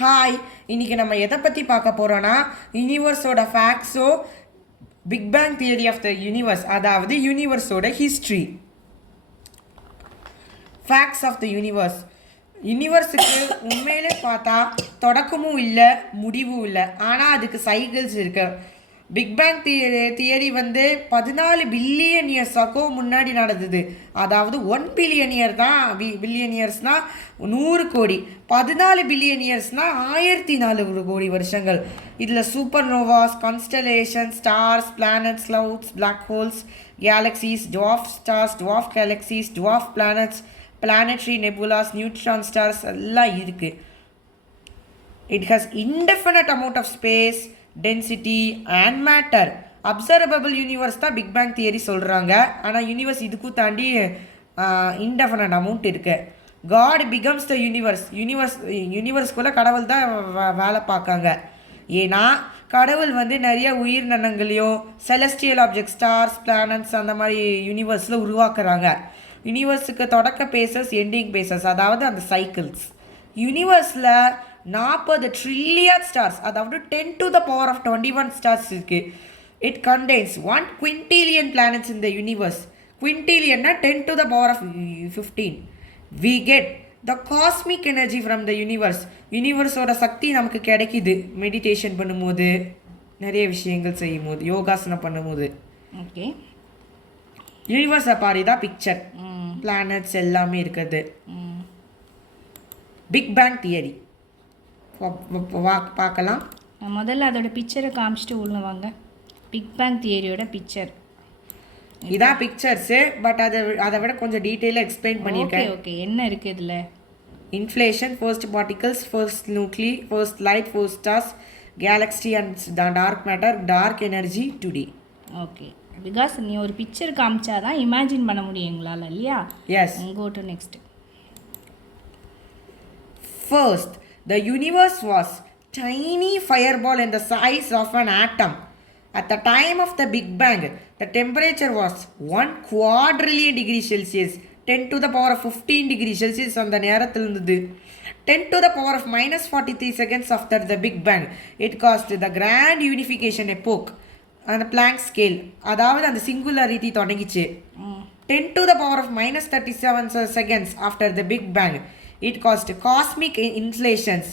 Hi, இன்னைக்கு நம்ம எதை பற்றி பார்க்க போகிறோன்னா யூனிவர்ஸோட ஃபேக்ட்ஸோ big bang theory of the universe, அதாவது யூனிவர்ஸோட history. Facts of the universe. யூனிவர்ஸுக்கு உண்மையிலே பார்த்தா தொடக்கமும் இல்லை, முடிவும் இல்லை. ஆனால் அதுக்கு சைக்கிள்ஸ் இருக்குது. பிக்பேங் தியரி வந்து 14 பில்லியன் இயர்ஸாக்கோ முன்னாடி நடந்தது. அதாவது 1 பில்லியன் இயர் தான். பில்லியன் இயர்ஸ்னால் 100 கோடி. 14 பில்லியன் இயர்ஸ்னால் 1400 கோடி வருஷங்கள். இதில் supernovas, constellation, stars, planets, clouds, black holes, galaxies, dwarf stars, dwarf galaxies, dwarf planets, planetary nebulas, neutron stars எல்லாம் இருக்குது. It has indefinite amount of space, density and matter. Observable universe தான் big bang theory சொல்கிறாங்க. ஆனால் universe இதுக்கும் தாண்டி indefinite amount இருக்குது. God becomes the யூனிவர்ஸ்குள்ளே கடவுள் தான் வேலை பார்க்காங்க. ஏன்னா கடவுள் வந்து நிறைய உயிரினங்களையும் செலஸ்டியல் ஆப்ஜெக்ட், ஸ்டார்ஸ், பிளானட்ஸ் அந்த மாதிரி யூனிவர்ஸில் உருவாக்குறாங்க. யூனிவர்ஸுக்கு தொடக்க பேசஸ், எண்டிங் பேசஸ், அதாவது அந்த சைக்கிள்ஸ். யூனிவர்ஸில் 40 ட்ரில்லியன் ஸ்டார்ஸ், அதாவது 10 to the power of 21 stars இருக்குது. It contains 1 quintillion planets in the universe. குவின்டிலியன்னா 10 to the power of 15. We get the cosmic energy from the universe. யூனிவர்ஸோட சக்தி நமக்கு கிடைக்கிது மெடிடேஷன் பண்ணும்போது, நிறைய விஷயங்கள் செய்யும் போது, யோகாசனம் பண்ணும்போது. ஓகே, யூனிவர்ஸை பாரி தான் பிக்சர், பிளானட்ஸ் எல்லாமே இருக்குது. பிக் பேங் தியரி பார்க்கலாம். முதல்ல அதோட பிக்சரை காமிச்சிட்டு உள்ள வாங்க. பிக் பேங் தியரியோட பிக்சர் இதான் பிக்சர்ஸு. பட் அதை விட கொஞ்சம் டீட்டெயிலாக எக்ஸ்பிளைன் பண்ணியிருக்கேன். ஓகே, என்ன இருக்குது இதில்? Inflation, first particles, first nuclei, first light, first stars, galaxy and dark matter, dark energy today. Okay, because நீ ஒரு பிக்சர் காமிச்சா தான் இமேஜின் பண்ண முடியும் எங்களால், இல்லையா? Yes. Go to next. First, the universe was tiny fireball in the size of an atom. At the time of the Big Bang, the temperature was 1 quadrillion degrees Celsius, 10 to the power of 15 degrees Celsius அந்த நேரத்தில் இருந்தது. 10 to the power of minus 43 seconds after the Big Bang, it caused the grand unification epoch. அந்த Planck scale, அதாவது அந்த singularity தொடங்கிச்சு. 10 to the power of minus 37 seconds after the Big Bang, it caused cosmic inflations.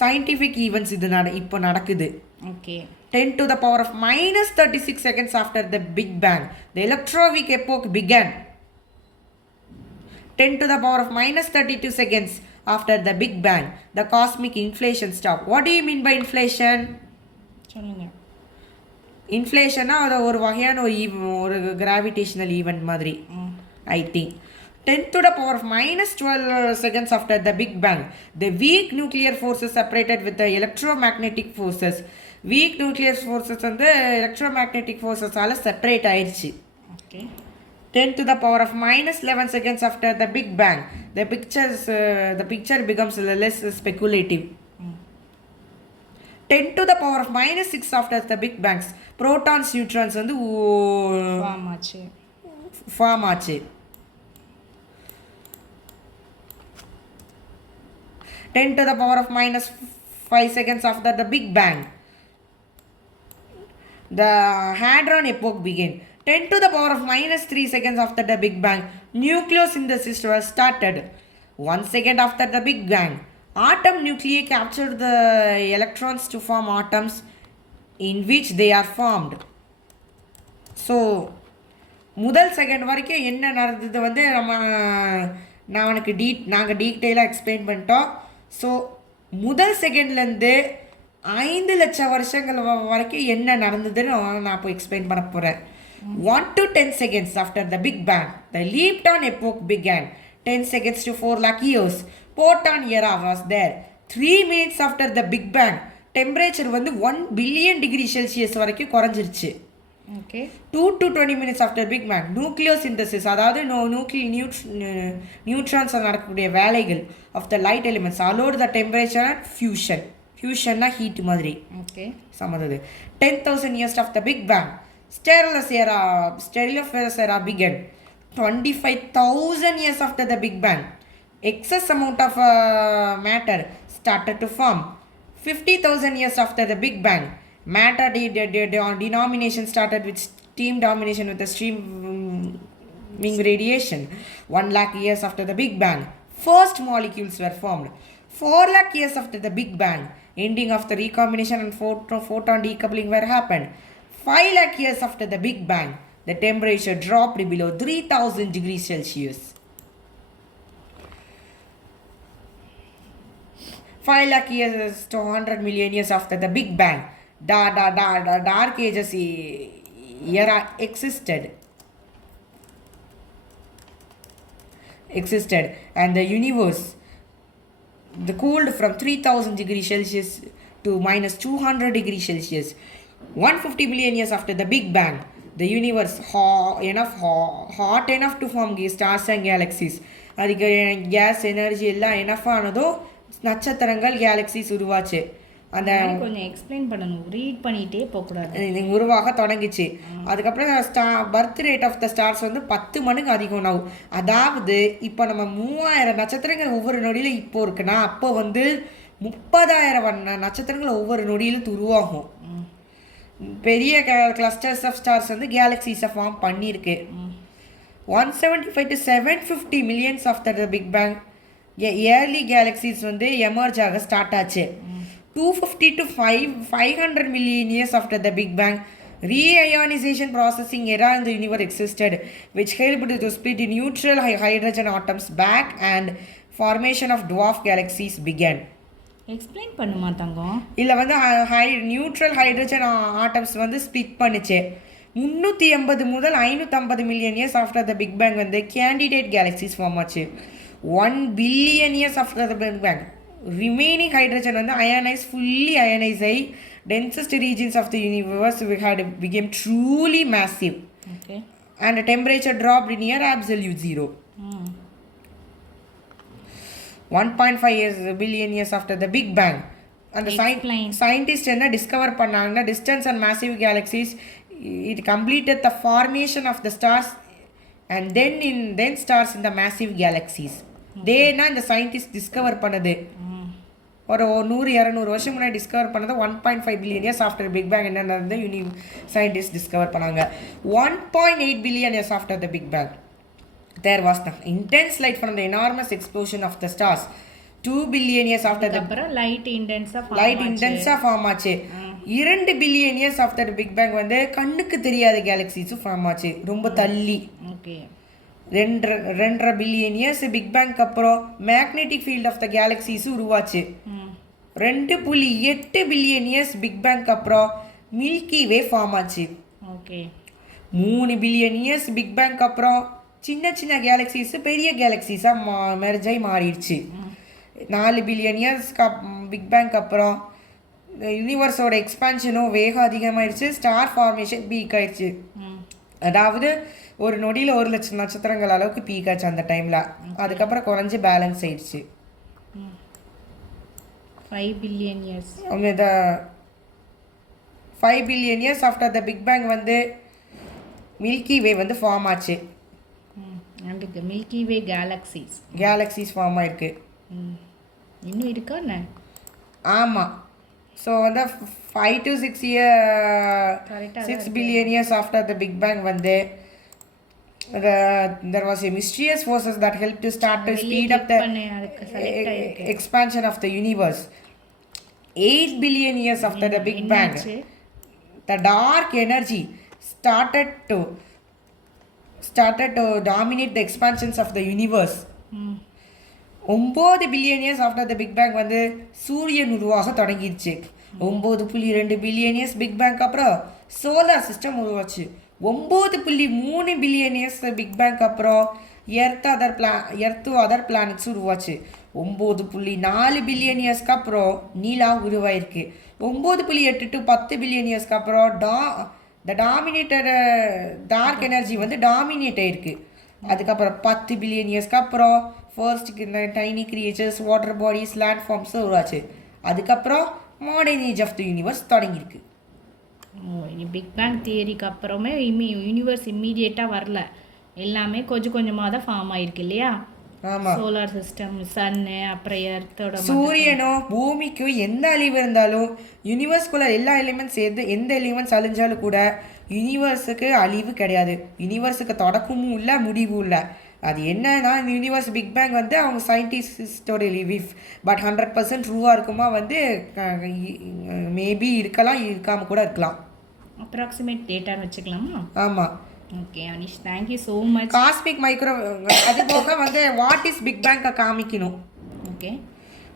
Scientific events இது இப்போ நடக்குது. Okay. 10 to the power of minus 36 seconds after the Big Bang, the electroweak epoch began. 10 to the power of minus 32 seconds after the Big Bang, the cosmic inflation stopped. What do you mean by inflation? சொல்லுங்க. இன்ஃப்ளேஷன்னா அது ஒரு வகையான ஒரு gravitational event மாதிரி, I think. 10 to the power of minus 12 seconds after the Big Bang, the weak nuclear forces separated with the electromagnetic forces. Weak nuclear forces வந்து electromagnetic forces-ஆல separate ஆயிடுச்சு. Okay. 10 to the power of minus 11 seconds after the Big Bang, the picture becomes less speculative. 10 to the power of minus 6 after the Big Bangs, protons, neutrons வந்து form ஆச்சு. 10 to the power of minus 5 seconds after the Big Bang, the hadron epoch began. 10 to the power of minus 3 seconds after the Big Bang, nucleosynthesis was started. 1 second after the Big Bang, atom nuclei captured the electrons to form atoms in which they are formed. So முதல் second வரைக்கும் என்ன நடந்தது வந்து நாங்கள் டீட்டெயிலாக explain பண்ணிட்டோம். So முதல் செகண்ட்லேருந்து 5 லட்சம் வருஷங்கள் வரைக்கும் என்ன நடந்ததுன்னு நான் இப்போ எக்ஸ்பிளைன் பண்ண போகிறேன். 1 to 10 seconds after the Big Bang, the Lepton epoch began. 10 seconds to 4 lakh years, Proton era was there. 3 minutes after the Big Bang, temperature வந்து 1 billion degree Celsius வரைக்கும் குறைஞ்சிருச்சு. Okay. 2 to 20 minutes after Big Bang, nucleosynthesis, அதாவது neutrons நடக்கக்கூடிய வேலைகள் of the light elements allowed the temperature and fusion. ஃபியூஷன்னா heat மாதிரி. Okay, சம்மந்தது. 10,000 years after Big Bang, Stellar's era began. 25,000 years after the Big Bang, excess amount of matter, started to form. 50,000 years after the Big Bang, matter denomination started with steam domination with the streaming radiation. 1 lakh years after the Big Bang, first molecules were formed. 4 lakh years after the Big Bang, ending of the recombination and photon decoupling were happened. 5 lakh years after the Big Bang, the temperature dropped below 3000 degrees Celsius. 5 lakh years to 100 million years after the Big Bang, dark ages era existed, and the universe cooled from 3000 degrees Celsius to minus 200 degrees Celsius. 150 million years after the Big Bang, the universe hot enough to form stars and galaxies. அதுக்கு gas energy எல்லாம் enough ஆனதோ நட்சத்திரங்கள் galaxies உருவாச்சு. அந்த கொஞ்சம் explain பண்ணணும், read பண்ணிகிட்டே போகக்கூடாது. உருவாக தொடங்கிச்சு. அதுக்கப்புறம் birth rate of the stars வந்து 10 மடங்கு அதிகம் ஆகும். அதாவது இப்போ நம்ம 3000 நட்சத்திரங்கள் ஒவ்வொரு நொடியில் இப்போ இருக்குன்னா அப்போ வந்து 30,000 நட்சத்திரங்கள் ஒவ்வொரு நொடியிலும் உருவாகும். பெரிய கிளஸ்டர்ஸ் ஆஃப் ஸ்டார்ஸ் வந்து கேலக்சிஸை ஃபார்ம் பண்ணியிருக்கு. 175 to 750 millions after the Big Bang, early galaxies வந்து எமர்ஜ் ஆக ஸ்டார்ட் ஆச்சு. 250 to 500 million years after the Big Bang, reionization processing era in the universe existed, which helped to split neutral hydrogen atoms back and formation of dwarf galaxies began. Explain பண்ணுமா தங்கம்? இல்லை வந்து neutral hydrogen atoms வந்து split பண்ணிச்சு. 380 முதல் 550 million years after the big bang வந்து candidate galaxies form ஆச்சு. 1 billion years after the big bang remaining hydrogen வந்து ஃபுல்லி அயனைஸ் ஆகி densest regions of the universe became truly massive. Okay. And the temperature dropped near absolute zero. 1.5 billion years after the Big Bang. And the scientists என்ன discover பண்ணாங்கன்னா distance and massive galaxies, it completed the formation of the stars and then stars in the massive galaxies. தேனா இந்த scientist discover பண்ணது ஒரு 100-200 வருஷம் முன்னாடி discover பண்ணது. 1.5 billion years after big bang என்ன நடந்தது சயின்டிஸ்ட் டிஸ்கவர் பண்ணாங்க. 1.8 billion years after the Big Bang, there was the intense light from the enormous explosion of the stars. 2 billion years after the light intense form ஆச்சு. 2 billion years after big bang வந்து கண்ணுக்கு தெரியாத கேலக்சிஸும் form ஆச்சு, ரொம்ப தள்ளி. 2.5 billion years big bang அப்புறம் magnetic field of the கேலக்சிஸும் உருவாச்சு. 2.8 பில்லியன் இயர்ஸ் பிக் பேங்க் அப்புறம் மில்கி வே ஃபார்ம் ஆச்சு. 3 பில்லியன் இயர்ஸ் பிக் பேங்க் அப்புறம் சின்ன சின்ன கேலக்சிஸ் பெரிய கேலக்சிஸாக மெர்ஜாய் மாறிடுச்சு. 4 பில்லியன் இயர்ஸ் பிக் பேங்க் அப்புறம் யூனிவர்ஸோட எக்ஸ்பான்ஷனும் வேகம் அதிகமாகிடுச்சு. ஸ்டார் ஃபார்மேஷன் பீக் ஆயிடுச்சு. அதாவது ஒரு நொடியில் 1,00,000 நட்சத்திரங்கள் அளவுக்கு பீக் ஆச்சு அந்த டைமில். அதுக்கப்புறம் குறைஞ்சி பேலன்ஸ் ஆயிடுச்சு. 5 பில்லியன் இயர்ஸ் அவங்க 5 billion years after the big bang வந்து மில்கி வே வந்து ஃபார்ம் ஆச்சு. மில்கி வே கேலக்சிஸ் ஃபார்ம் ஆயிருக்கு. இன்னும் இருக்கா என்ன? ஆமாம். ஸோ வந்து 5 to 6 billion years after the big bang வந்து there was a mysterious forces that helped to start to speed up the expansion of the universe. 8 billion years after the Big Bang, the dark energy started to dominate the expansions of the universe. 9 billion years after the big bang வந்து சூரியன் உருவாக தொடங்கிடுச்சு. 9.2 billion years big bang அப்புறம் solar system உருவாச்சு. 9.3 billion years big bang அப்புறம் earth other planets உருவாச்சு. 9.4 billion இயர்ஸ்க்கு அப்புறம் நீலா உருவாயிருக்கு. 9.8 to 10 பில்லியன் இயர்ஸ்க்கு அப்புறம் டார்க் எனர்ஜி வந்து டாமினேட் ஆயிருக்கு. அதுக்கப்புறம் 10 பில்லியன் இயர்ஸ்க்கு அப்புறம் first tiny creatures, water bodies, land forms உருவாச்சு. அதுக்கப்புறம் modern age of the universe தொடங்கியிருக்கு. பிக் பேங் தியரிக்கு அப்புறமே யூனிவர்ஸ் இம்மீடியட்டாக வரல, எல்லாமே கொஞ்சம் கொஞ்சமாக தான் ஃபார்ம் ஆகிருக்கு இல்லையா? ஆமாம். சோலார் சிஸ்டம், சன்னு, அப்புறம் எர்த்தோட சூரியனோ பூமிக்கோ எந்த அழிவு இருந்தாலும் யூனிவர்ஸ்குள்ள எல்லா எலிமெண்ட்ஸ் எந்த எலிமெண்ட்ஸ் அழிஞ்சாலும் கூட யூனிவர்ஸுக்கு அழிவு கிடையாது. யூனிவர்ஸுக்கு தொடக்கமும் இல்லை முடிவும் இல்லை. அது என்னன்னா இந்த யூனிவர்ஸ் பிக் பேங் வந்து அவங்க சயின்டிஸ்டோட லிவிஃப். பட் 100% ட்ரூவாக இருக்குமா வந்து மேபி இருக்கலாம், இருக்காமல் கூட இருக்கலாம். அப்ராக்சிமேட் டேட்டான்னு வச்சுக்கலாமா? ஆமாம். Okay Anish, thank you so much. Cosmic micro அது போக வந்து வாட் இஸ் பிக் பேங்கை காமிக்கணும். Okay.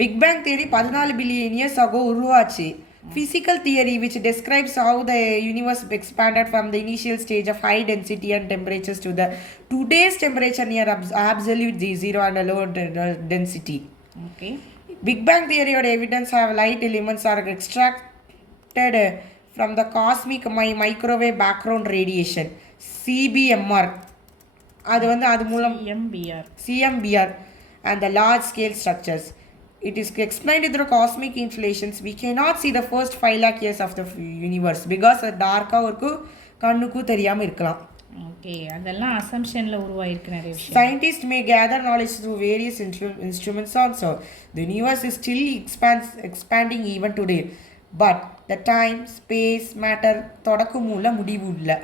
Big bang theory 14 billion years ago உருவாச்சு. Physical theory which describes how the universe expanded from the initial stage of high density and temperatures to the today's temperature near absolute zero and a low density. Okay. Big Bang theory or evidence have light elements are extracted from the cosmic microwave background radiation CBMR. அது மூலம் CMBR and the large scale structures. It is explained through cosmic inflations. We cannot see the first 5 lakh years of the universe because dark இருக்கும், கண்ணுக்கும் தெரியாமல் இருக்கலாம். Okay, அதெல்லாம் அசம்ஷனில் உருவாயிருக்கு நிறைய விஷயம். Scientists may gather knowledge through various instruments also. The universe is still expanding even today. But the time, space, matter தொடக்கமும் இல்லை முடிவும் இல்லை.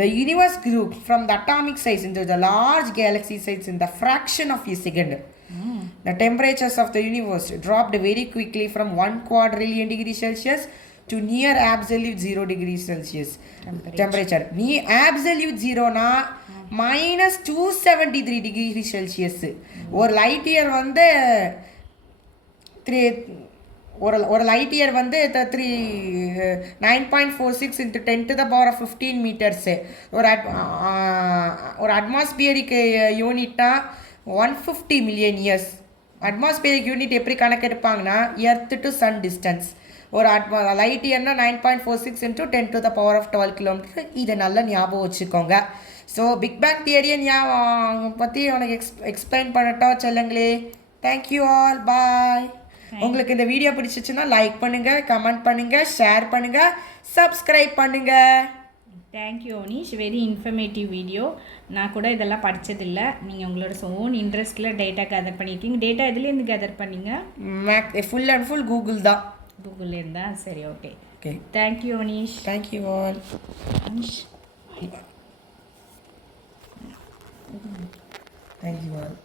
The universe grew from the atomic size into the large galaxy size in the fraction of a second. The temperatures of the universe dropped very quickly from 1 quadrillion degrees Celsius to near absolute 0 degrees Celsius temperature. நீ absolute 0னா -273 degrees Celsius. ஒரு light year வந்து ஒரு light year வந்து 9.46 into 10 to the power of 15 metres. ஒரு atmospheric யூனிட்னா 150 million years. Atmospheric unit எப்படி கணக்கெடுப்பாங்கன்னா earth to sun distance. ஒரு லைட் இயர்னா 9.46 into 10 to the power of 12 kilometre. இதை நல்லா ஞாபகம் வச்சுக்கோங்க. ஸோ பிக் பேங் தியரியை பற்றி உனக்கு எக்ஸ்பிளைன் பண்ணட்டா செல்லுங்களே. தேங்க்யூ ஆல், பாய். உங்களுக்கு இந்த வீடியோ பிடிச்சிச்சுன்னா லைக் பண்ணுங்கள், கமெண்ட் பண்ணுங்கள், ஷேர் பண்ணுங்கள், சப்ஸ்கிரைப் பண்ணுங்கள். Thank you Anish, very informative video. நான் கூட இதெல்லாம் படித்ததில்லை. நீங்கள் உங்களோட ஓன் இன்ட்ரெஸ்ட்டில் டேட்டா கேதர் பண்ணியிருக்கீங்க. டேட்டா எதுலேருந்து கேதர் பண்ணீங்க? ஃபுல் அண்ட் ஃபுல் கூகுள் தான். கூகுள்லேருந்தா? சரி, okay. Okay, thank you Anish. Thank you all. Anish, thank you all.